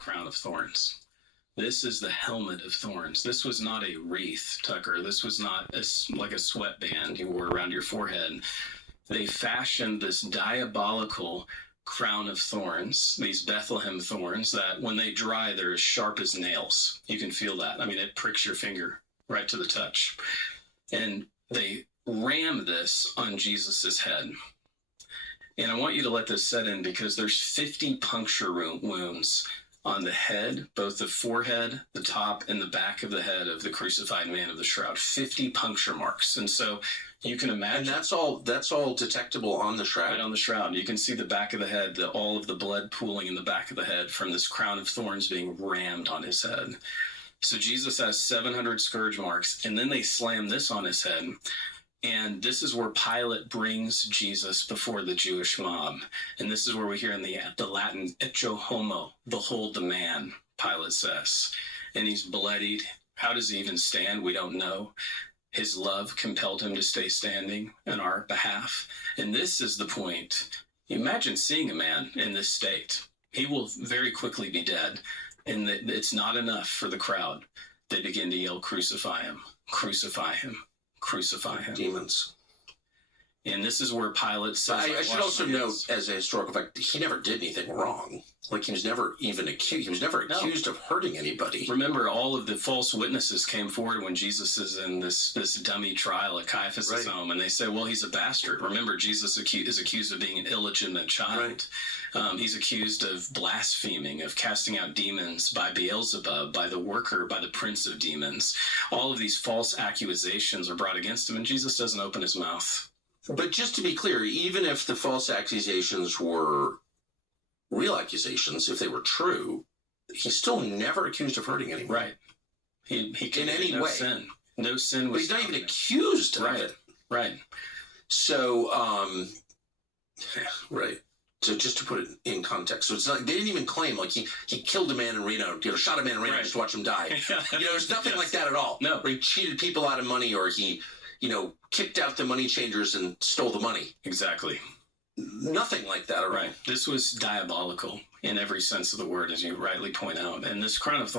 crown of thorns. This is the helmet of thorns. This was not a wreath, Tucker. This was not like a sweatband you wore around your forehead. They fashioned this diabolical crown of thorns, these Bethlehem thorns, that when they dry, they're as sharp as nails. You can feel that. I mean, it pricks your finger right to the touch. And they ram this on Jesus's head. And I want you to let this set in, because there's 50 puncture wounds on the head, both the forehead, the top, and the back of the head of the crucified man of the shroud. 50 puncture marks. And so you can imagine. And that's all detectable on the shroud? Right on the shroud. You can see the back of the head, all of the blood pooling in the back of the head from this crown of thorns being rammed on his head. So Jesus has 700 scourge marks, and then they slam this on his head. And this is where Pilate brings Jesus before the Jewish mob. And this is where we hear in the Latin, ecce homo, behold the man, Pilate says. And he's bloodied. How does he even stand? We don't know. His love compelled him to stay standing on our behalf. And this is the point. Imagine seeing a man in this state. He will very quickly be dead. And it's not enough for the crowd. They begin to yell, crucify him, crucify him. Crucify him. Demons. And this is where Pilate says... I should also note, as a historical fact, he never did anything wrong. Like, he was never even accused. He was never accused of hurting anybody. Remember, all of the false witnesses came forward when Jesus is in this dummy trial at Caiaphas' home, and they say, well, he's a bastard. Remember, Jesus is accused of being an illegitimate child. Right. He's accused of blaspheming, of casting out demons by Beelzebub, by the worker, by the prince of demons. All of these false accusations are brought against him, and Jesus doesn't open his mouth. But just to be clear, even if the false accusations were real accusations, if they were true, he's still never accused of hurting anyone. Right. He in any way. Sin. No sin was. But he's not even accused of it. Right. So, right. So just to put it in context, so it's not, they didn't even claim like he killed a man in Reno, shot a man in Reno just to watch him die. There's nothing like that at all. No. Or he cheated people out of money, or he, kicked out the money changers and stole the money. Exactly. Nothing like that at all. Right. This was diabolical in every sense of the word, as you rightly point out. And this crown of thorns